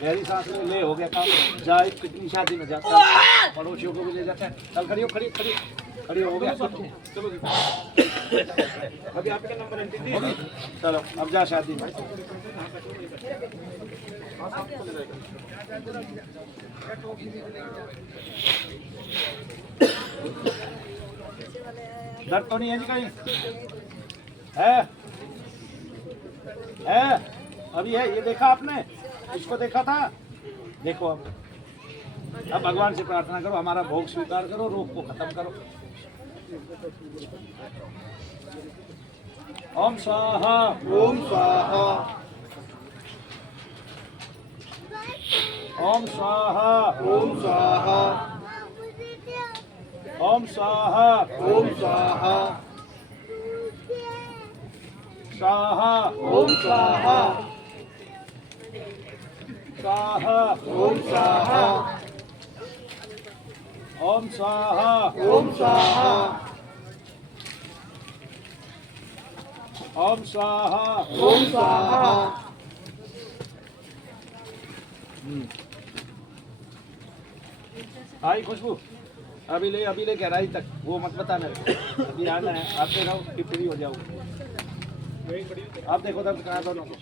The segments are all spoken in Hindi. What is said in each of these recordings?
गहरी सांस ले हो गया काम। जा कितनी शादी में जाता है, पड़ोसियों को भी ले जाता है। चल खड़ी हो, खड़ी खड़ी खड़ी हो गया। चलो अभी आपका नंबर एंट्री दी। चलो अब जा शादी में। दर्द तो नहीं है जी कहीं? है अभी है? ये देखा आपने? इसको देखा था? देखो अब भगवान से प्रार्थना करो, हमारा भोग स्वीकार करो, रोग को खत्म करो। ओम स्वाहा ओम स्वाहा ओम स्वाहा ओम स्वाहा ओम स्वाहा ओम स्वाहा स्वाहा ओम स्वाहा स्वाहा ओम स्वाहा ओम स्वाहा ओम स्वाहा ओम स्वाहा ओम स्वाहा आई खुशबू? अभी ले गहराई तक, वो मत बता मेरे को। अभी आना है, आते रहो कि फ्री हो जाओ। आप देखो दर्द कहाँ है दोनों को?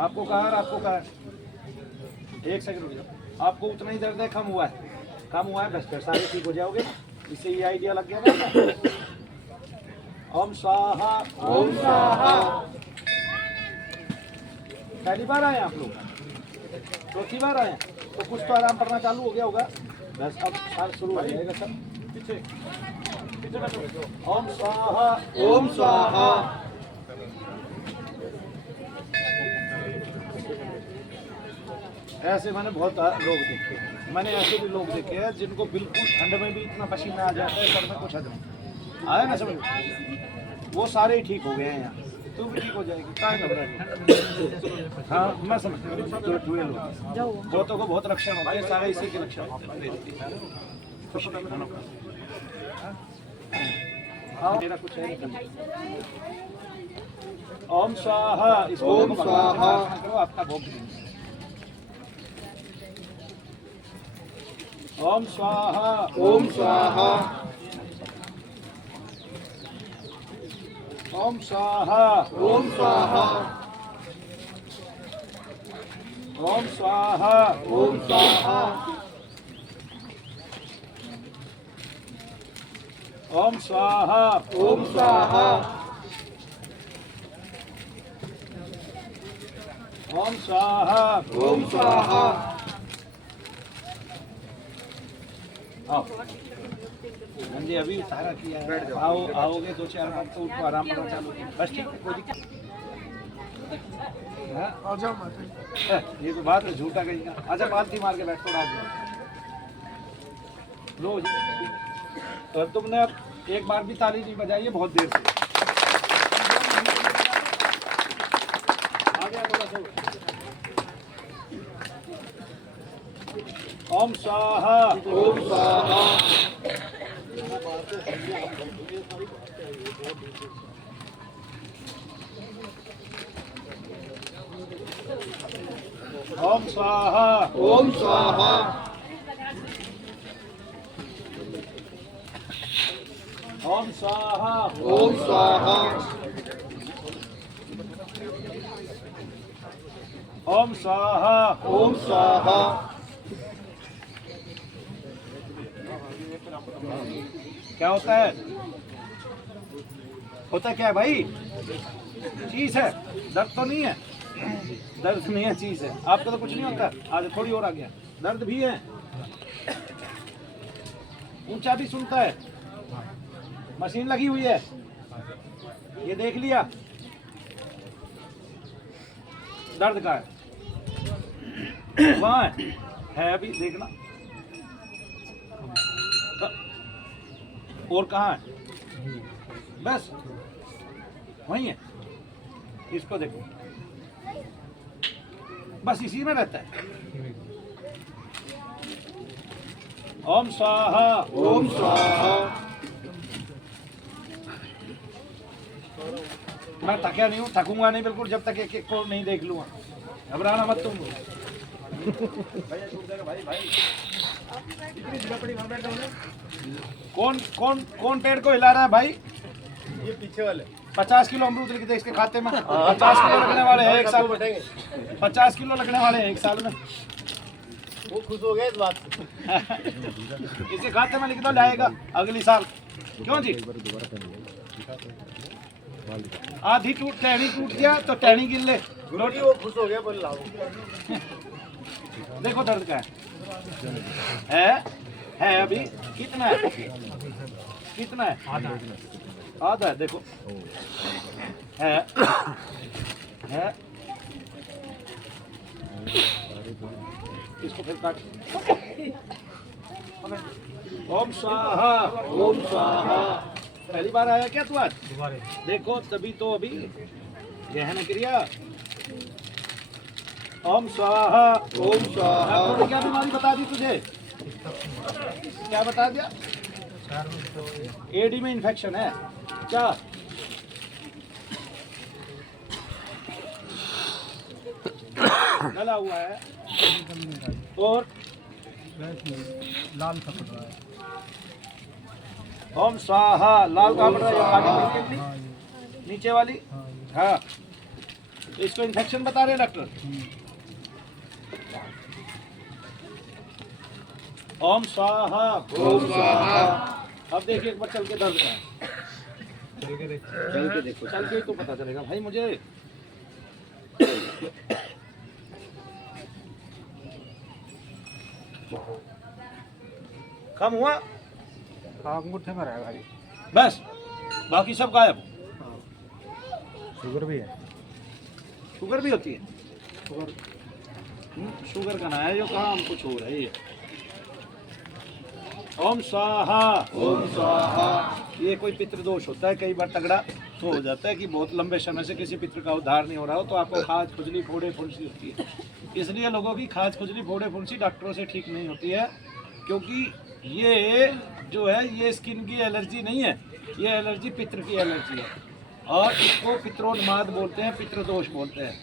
आपको कहाँ है, आपको कहाँ है? एक सेकंड रुक जाओ। आपको उतना ही दर्द है, कम हुआ है? कम हुआ है, बस फिर सारे ठीक हो जाओगे। इससे ये आइडिया लग गया ना। ओम स्वाहा ओम स्वाहा पहली बार आए आप लोग? चौथी बार आए? तो कुछ तो आराम करना चालू हो गया होगा। बस अब साल शुरू हो जाएगा सब। पीछे ओम स्वाहा ओम स्वाहा ऐसे मैंने बहुत लोग देखे। मैंने ऐसे भी लोग देखे हैं जिनको बिल्कुल ठंड में भी इतना पसीना आ जाता है, सर में कुछ हजम आया ना समझ। वो सारे ही ठीक हो गए हैं यहाँ। तू भी ठीक हो जाएगी, क्या घबरा रही? हाँ मैं समझ तो लोग बहुतों को बहुत लक्षण होते हैं, सारे इसी के लक्षण होते हैं। खुशी का मनाओ। मेरा कुछ है नहीं। ओम स्वाहा। ओम स्वाहा करो, आपका भोग देंगे। ओम स्वाहा ओम स्वाहा ओम स्वाहा ओम स्वाहा ओम स्वाहा ओम स्वाहा ओम स्वाहा ओम स्वाहा ओम स्वाहा ओम स्वाहा आओ जी, अभी सारा किया है। आओ आओगे 2-4 बार तो उनको आराम करना चालू किया। बस ठीक है, कोई दिक्कत हाँ? ये तो बात है झूठा कहीं का। अच्छा पालती मार के बैठ थोड़ा लो जी। तो तुमने अब एक बार भी ताली नहीं बजाई है बहुत देर से। आ गया थोड़ा सा। ओम स्वाहा ओम स्वाहा ओम स्वाहा ओम स्वाहा ओम स्वाहा ओम स्वाहा ओम स्वाहा ओम स्वाहा क्या होता है? होता क्या है भाई? चीज है, दर्द तो नहीं है। दर्द नहीं है, चीज है। आपको तो कुछ नहीं होता। आज थोड़ी और आ गया। दर्द भी है, ऊंचा भी सुनता है। मशीन लगी हुई है, ये देख लिया। दर्द का है वहाँ है अभी देखना। और कहाँ है? बस वही है। इसको देखो, बस इसी में रहता है। ओम स्वाहा ओम स्वाहा मैं थका नहीं हूँ, थकूंगा नहीं बिल्कुल जब तक एक एक को नहीं देख लूँगा। घबराना मत तुम। भैया छूट जाएगा भाई भाई। इतनी जगह पड़ी वहाँ बैठा हूँ। कौन कौन कौन पेड़ को हिला रहा है भाई? ये पीछे वाले 50 किलो अमरूद लिख दे इसके खाते में। 50 किलो लगने वाले हैं एक साल में। 50 किलो लगने वाले हैं एक साल में। वो खुश हो गए इस बात से। इसे खाते में लिख दो, लाएगा अगली साल। क्यों जी? आधी टहनी टूट गया तो टहनी गिन ले। गुरुजी वो खुश हो गया, बोल लाओ। देखो दर्द का है अभी कितना है? कितना है? आधा है। देखो है इसको फिर काट। ओम स्वाहा। ओम स्वाहा। पहली बार आया क्या तू आज? देखो तभी तो अभी गहन क्रिया। ओम स्वाहा। ओम स्वाहा। डॉक्टर ने क्या बीमारी बता दी तुझे? क्या बता दिया? एडी में इन्फेक्शन है क्या? गला हुआ है और लाल सा पड़ रहा है। ओम स्वाहा। लाल कहाँ पड़ रहा है? आगे नीचे वाली? नीचे वाली? हाँ। तो इसको इन्फेक्शन बता रहे हैं डॉक्टर। ओम स्वाहा। ओम स्वाहा। अब देखिए एक बार चल के दर्द का है। चल के देखो। चल के तो पता चलेगा भाई मुझे। कम हुआ? अंगूठे में रहेगा ये। बस बाकी सब गायब। शुगर भी है। शुगर भी होती है? शुगर का ना है जो काम कुछ हो रहा है ये। ओम स्वाहा। ओम स्वाहा। ये कोई पितृ दोष होता है, कई बार तगड़ा तो हो जाता है कि बहुत लंबे समय से किसी पितृ का उद्धार नहीं हो रहा हो तो आपको खाज खुजली फोड़े फुंसी होती है। इसलिए लोगों की खाज खुजली फोड़े फुंसी डॉक्टरों से ठीक नहीं होती है, क्योंकि ये जो है ये स्किन की एलर्जी नहीं है, ये एलर्जी पितृ की एलर्जी है और इसको पित्रोन्माद बोलते हैं, पितृदोष बोलते हैं।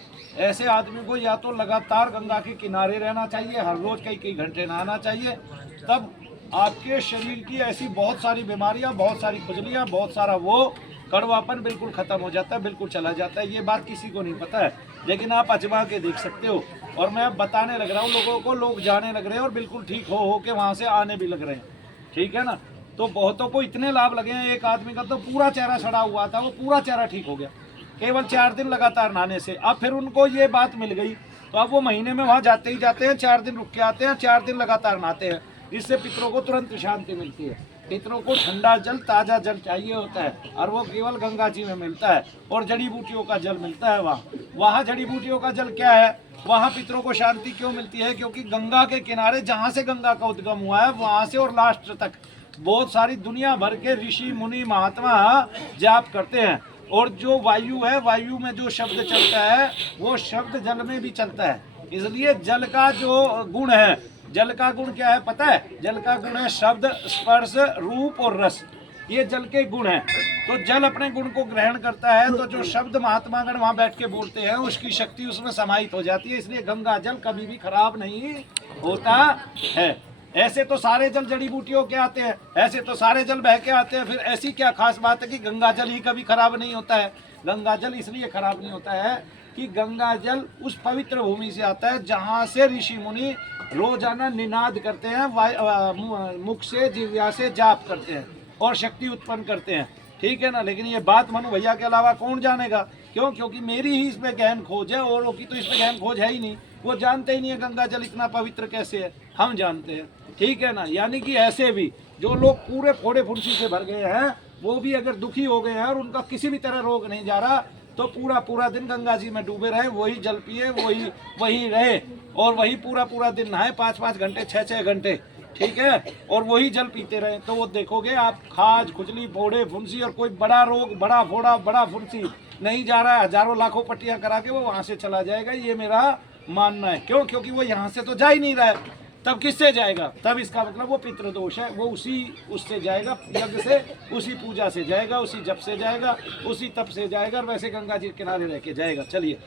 ऐसे आदमी को या तो लगातार गंगा के किनारे रहना चाहिए, हर रोज कई कई घंटे नहाना चाहिए, तब आपके शरीर की ऐसी बहुत सारी बीमारियां, बहुत सारी खुजलियां, बहुत सारा वो कड़वापन बिल्कुल खत्म हो जाता है, बिल्कुल चला जाता है। ये बात किसी को नहीं पता है, लेकिन आप आजमा के देख सकते हो। और मैं अब बताने लग रहा हूँ लोगों को, लोग जाने लग रहे हैं और बिल्कुल ठीक हो के वहाँ से आने भी लग रहे हैं। ठीक है ना? तो बहुतों को इतने लाभ लगे हैं। एक आदमी का तो पूरा चेहरा सड़ा हुआ था, वो पूरा चेहरा ठीक हो गया केवल 4 दिन लगातार नहाने से। अब फिर उनको ये बात मिल गई तो अब वो महीने में वहाँ जाते ही जाते हैं, 4 दिन रुक के आते हैं, 4 दिन लगातार नहाते हैं। इससे पितरों को तुरंत शांति मिलती है। पितरों को ठंडा जल, ताज़ा जल चाहिए होता है और वो केवल गंगा जी में मिलता है और जड़ी बूटियों का जल मिलता है वहाँ जड़ी बूटियों का जल क्या है, वहाँ पितरों को शांति क्यों मिलती है? क्योंकि गंगा के किनारे जहाँ से गंगा का उद्गम हुआ है वहाँ से और लास्ट तक बहुत सारी दुनिया भर के ऋषि मुनि महात्मा जाप करते हैं। और जो वायु है, वायु में जो शब्द चलता है वो शब्द जल में भी चलता है। इसलिए जल का जो गुण है, जल का गुण क्या है पता है? जल का गुण है शब्द, स्पर्श, रूप और रस। ये जल के गुण हैं। तो जल अपने गुण को ग्रहण करता है, तो जो शब्द महात्मागण वहाँ बैठ के बोलते हैं उसकी शक्ति उसमें समाहित हो जाती है। इसलिए गंगा जल कभी भी खराब नहीं होता है। ऐसे तो सारे जल जड़ी बूटियों के आते हैं, ऐसे तो सारे जल बह के आते हैं, फिर ऐसी क्या खास बात है कि गंगा जल ही कभी खराब नहीं होता है? गंगा जल इसलिए खराब नहीं होता है कि गंगा जल उस पवित्र भूमि से आता है जहाँ से ऋषि मुनि रोजाना निनाद करते हैं, मुख से जिह्वा से जाप करते हैं और शक्ति उत्पन्न करते हैं। ठीक है ना? लेकिन ये बात मनु भैया के अलावा कौन जानेगा? क्यों? क्योंकि मेरी ही इसमें गहन खोज है, औरों की तो इसमें गहन खोज है ही नहीं। वो जानते ही नहीं है गंगा जल इतना पवित्र कैसे है, हम जानते हैं। ठीक है ना? यानी कि ऐसे भी जो लोग पूरे फोड़े फुंसी से भर गए हैं, वो भी अगर दुखी हो गए हैं और उनका किसी भी तरह रोग नहीं जा रहा, तो पूरा पूरा दिन गंगा जी में डूबे रहे, वही जल पिए, वही रहे और वही पूरा दिन नहाए, 5-5 घंटे, 6-6 घंटे। ठीक है? और वही जल पीते रहे, तो वो देखोगे आप खाज, खुजली, फोड़े फुंसी और कोई बड़ा रोग, बड़ा फोड़ा, बड़ा फुंसी नहीं जा रहा है। हजारों लाखों पट्टियां करा के वो वहां से चला जाएगा, ये मेरा मानना है। क्यों? क्योंकि वो यहाँ से तो जा ही नहीं रहा है। तब किससे जाएगा? तब इसका मतलब वो पितृदोष है, वो उसी उससे जाएगा, यज्ञ से, उसी पूजा से जाएगा, उसी जप से जाएगा, उसी तप से जाएगा, और वैसे गंगा जी के किनारे रह के जाएगा। चलिए